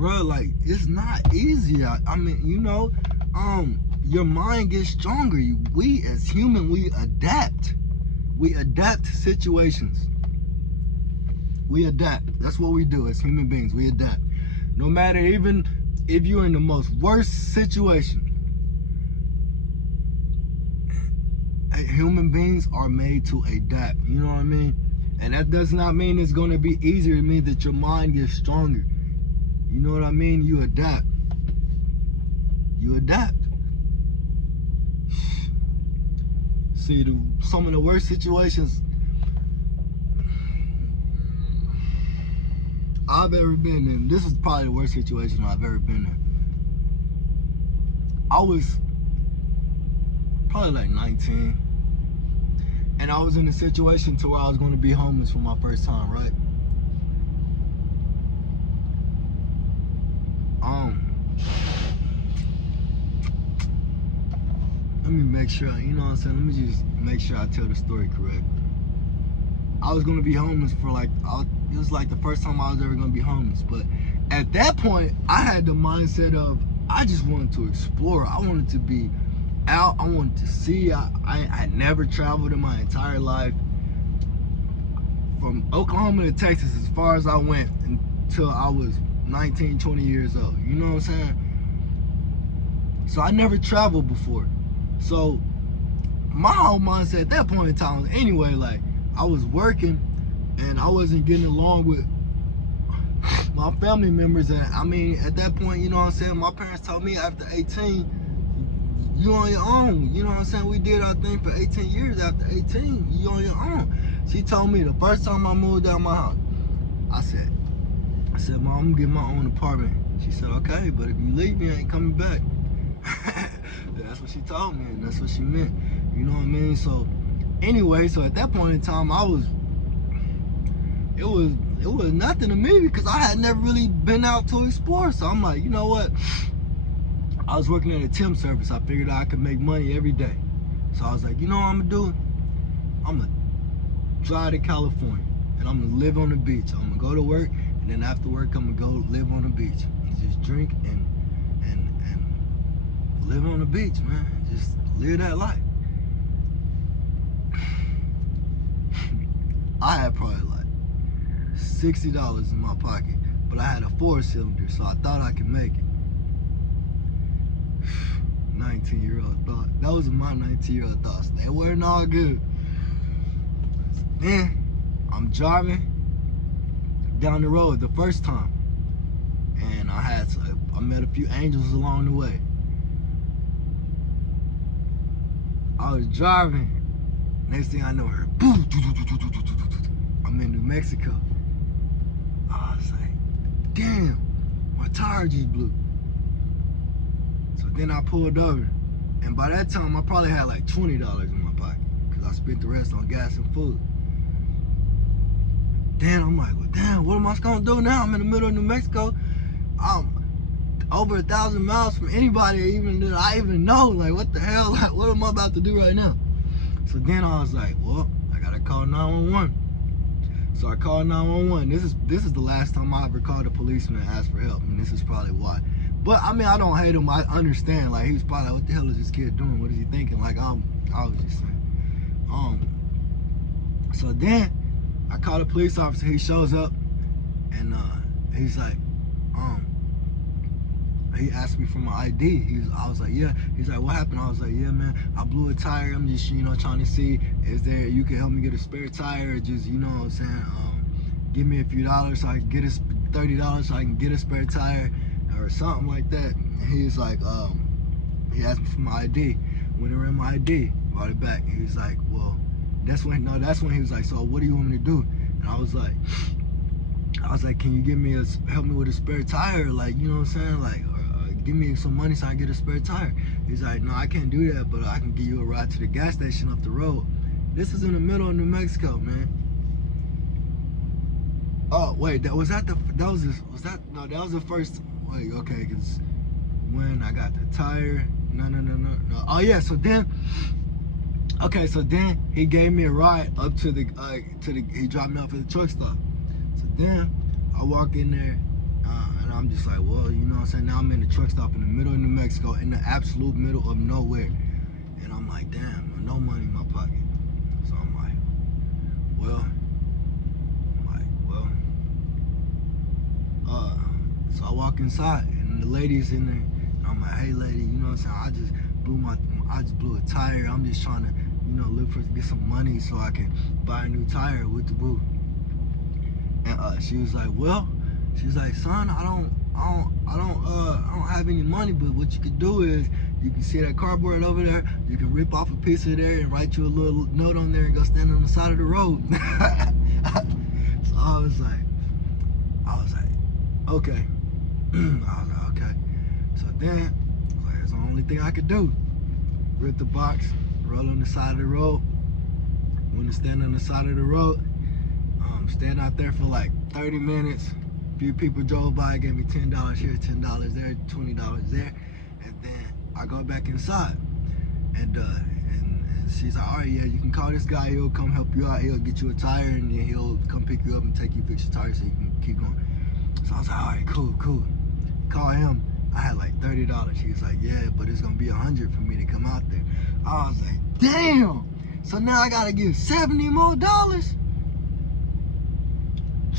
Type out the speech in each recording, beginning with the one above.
bro, like, it's not easy. I mean, you know, your mind gets stronger. We as human, we adapt. We adapt to situations. We adapt. That's what we do as human beings. We adapt. No matter, even if you're in the most worst situation, human beings are made to adapt. You know what I mean? And that does not mean it's going to be easier. It means that your mind gets stronger. You know what I mean? You adapt. You adapt. See, some of the worst situations I've ever been in, this is probably the worst situation I've ever been in. I was probably like 19, and I was in a situation to where I was going to be homeless for my first time, right? Let me make sure, you know what I'm saying? Let me just make sure I tell the story correct. I was going to be homeless for like, it was like the first time I was ever going to be homeless. But at that point, I had the mindset of, I just wanted to explore. I wanted to be out. I wanted to see. I never traveled in my entire life. From Oklahoma to Texas, as far as I went until I was 19, 20 years old. You know what I'm saying? So I never traveled before. So my whole mindset at that point in time was, anyway, like, I was working and I wasn't getting along with my family members. And I mean, at that point, you know what I'm saying, my parents told me after 18, you on your own. You know what I'm saying? We did our thing for 18 years. After 18, you on your own. She told me the first time I moved out my house, I said, Mom, I'm gonna get my own apartment. She said, okay, but if you leave me, I ain't coming back. That's what she told me, and that's what she meant. You know what I mean? So anyway, so at that point in time, it was nothing to me, because I had never really been out to explore. So I'm like, you know what? I was working at a temp service. I figured I could make money every day. So I was like, you know what I'm gonna do? I'm gonna drive to California, and I'm gonna live on the beach. I'm gonna go to work, and then after work, I'm gonna go live on the beach and just drink and live on the beach, man. Just live that life. I had probably like $60 in my pocket, but I had a 4-cylinder, so I thought I could make it. 19-year-old thought. That was my 19-year-old thoughts. They weren't all good. Then I'm driving down the road the first time, and I met a few angels along the way. I was driving. Next thing I know, her boom. I'm in New Mexico. I was like, damn, my tire just blew. So then I pulled over, and by that time I probably had like $20 in my pocket, because I spent the rest on gas and food. Then I'm like, well, damn, what am I gonna do now? I'm in the middle of New Mexico. I'm over 1,000 miles from anybody even that I even know. Like, what the hell? Like, what am I about to do right now? So then I was like, well, I gotta call 911. So I called 911. This is the last time I ever called a policeman and asked for help, and this is probably why. But I mean, I don't hate him. I understand. Like, he was probably like, what the hell is this kid doing? What is he thinking? Like, I was just saying. So then I called a police officer. He shows up, and he's like, he asked me for my ID. I was like, yeah. He's like, what happened? I was like, yeah, man, I blew a tire. I'm just, you know, trying to see, you can help me get a spare tire, or just, you know what I'm saying, give me a few dollars so I can get $30 so I can get a spare tire, or something like that. And he's like, he asked me for my ID. Went and ran my ID, brought it back. He was like, well, that's when he was like, so what do you want me to do? And I was like, can you help me with a spare tire? Like, you know what I'm saying? Like, give me some money so I can get a spare tire. He's like, no, I can't do that, but I can give you a ride to the gas station up the road. This is in the middle of New Mexico, man. Oh, wait, that was the first, wait, okay, because when I got the tire, no. Oh, yeah, so then he gave me a ride up to the he dropped me off at the truck stop. So then I walk in there, and I'm just like, well, you know what I'm saying? Now I'm in the truck stop in the middle of New Mexico, in the absolute middle of nowhere. And I'm like, damn, no money in my pocket. So I'm like, well, so I walk inside and the lady's in there. I'm like, hey lady, you know what I'm saying? I just blew a tire. I'm just trying to, you know, get some money so I can buy a new tire with the boo. And she was like, well, she's like, son, I don't have any money, but what you could do is you can see that cardboard over there, you can rip off a piece of there and write you a little note on there and go stand on the side of the road. So I was like, okay. I was like, okay. So then, that's the only thing I could do. Rip the box, roll on the side of the road. When to stand on the side of the road, stand out there for like 30 minutes. A few people drove by, gave me $10 here, $10 there, $20 there. And then I go back inside. And she's like, all right, yeah, you can call this guy. He'll come help you out. He'll get you a tire, and then he'll come pick you up and take you fix your tire so you can keep going. So I was like, all right, cool. Call him. I had like $30. He was like, yeah, but it's gonna be $100 for me to come out there. I was like, damn. So now I gotta give $70 more.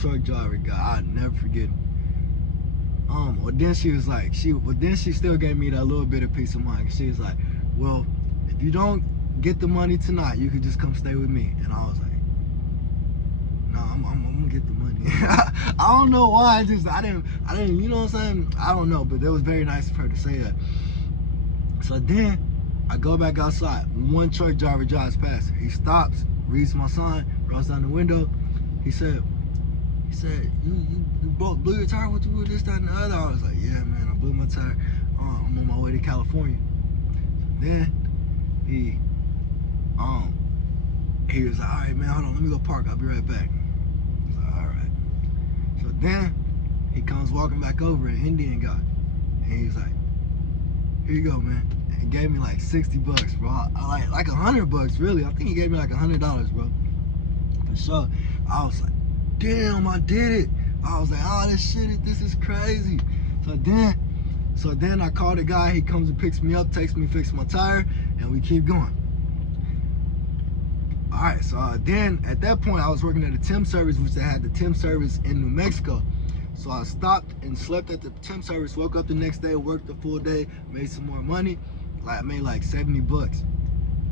Truck driver guy, I'll never forget him. Well then she was like, then she still gave me that little bit of peace of mind. She was like, well, if you don't get the money tonight, you could just come stay with me. And I was like, no, I'm gonna get the money. I don't know why. I didn't, you know what I'm saying? I don't know, but it was very nice of her to say that. So then I go back outside. One truck driver drives past. He stops, reads my sign, rolls down the window. He said, you blew your tire? What you do this, that, and the other? I was like, yeah, man, I blew my tire. I'm on my way to California. Then he was like, all right, man, hold on, let me go park. I'll be right back. I was like, all right. So then he comes walking back over, an Indian guy, and he's like, here you go, man. And he gave me like $60, bro. I like $100, really. I think he gave me like $100, bro. For sure. I was like, damn, I did it. I was like, oh, this is crazy. So then I call the guy. He comes and picks me up, takes me, fix my tire, and we keep going. All right, so then at that point, I was working at a temp service, which they had the temp service in New Mexico. So I stopped and slept at the temp service, woke up the next day, worked the full day, made some more money. I made like $70.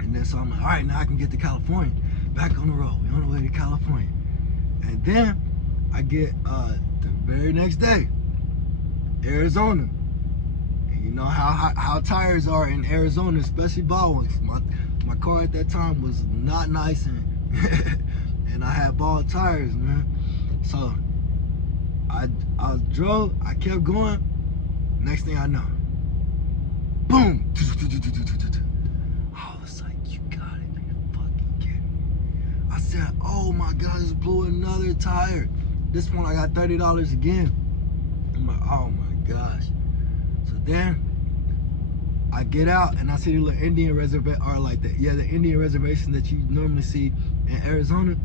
And then so I'm like, all right, now I can get to California. Back on the road, we're on the way to California. And then I get the very next day, Arizona. And you know how tires are in Arizona, especially bald ones. My car at that time was not nice, and I had bald tires, man. So I drove, I kept going. Next thing I know, boom. I was like, you gotta be fucking kidding me. I said, oh my God, I just blew another tire. This one I got $30 again. I'm like, oh my gosh. So then I get out and I see the little Indian reservation, or like the Indian reservation that you normally see in Arizona.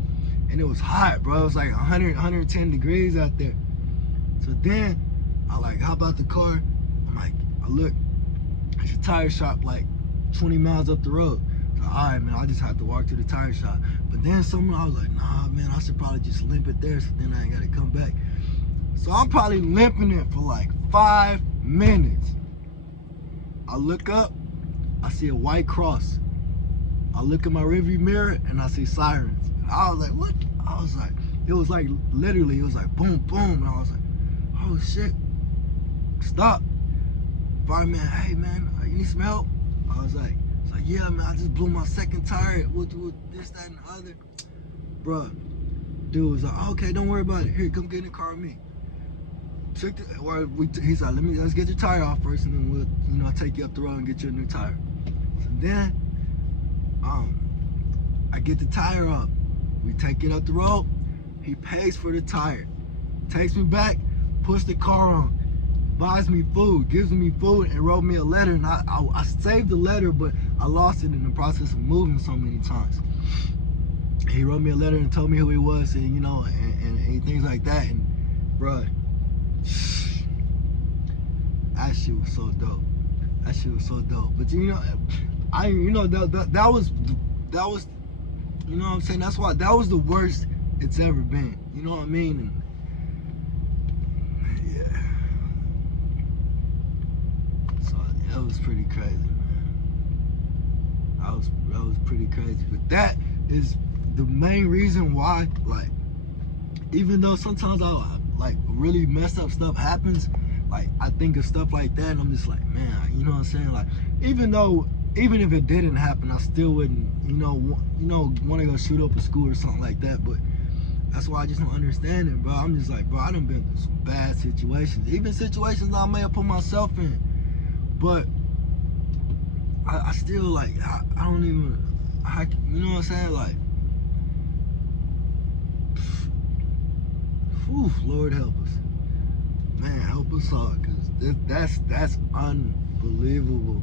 And it was hot, bro. It was like 100, 110 degrees out there. So then I like hop out the car. I'm like, I look, it's a tire shop like 20 miles up the road. So, all right, man, I just have to walk to the tire shop. But then I was like, nah, man, I should probably just limp it there so then I ain't gotta come back. So I'm probably limping it for like 5 minutes. I look up, I see a white cross. I look in my rearview mirror and I see sirens. And I was like, what? I was like, it was like, literally, it was like boom, boom. And I was like, oh shit, stop. Fireman, hey man, you need some help? I was like, yeah man, I just blew my second tire with this, that, and the other. Bruh, dude was like, okay, don't worry about it. Here, come get in the car with me. He's like, let's get your tire off first, and then we'll, take you up the road and get you a new tire. So then, I get the tire up. We take it up the road. He pays for the tire, takes me back, puts the car on, buys me food, gives me food, and wrote me a letter. And I saved the letter, but I lost it in the process of moving so many times. He wrote me a letter and told me who he was, and and things like that. And bruh, that shit was so dope. That shit was so dope. But you know, that was, you know what I'm saying? That's why that was the worst it's ever been. You know what I mean? And yeah. So that was pretty crazy, man. That was pretty crazy. But that is the main reason why, like, even though sometimes I like really messed up stuff happens, like I think of stuff like that and I'm just like, man, you know what I'm saying? Like, even if it didn't happen, I still wouldn't, want to go shoot up a school or something like that. But that's why I just don't understand it, bro. I'm just like, bro, I done been through some bad situations, even situations I may have put myself in. But I still, like, I don't even, you know what I'm saying? Like, whew, Lord help us. Man, help us all, because that's unbelievable.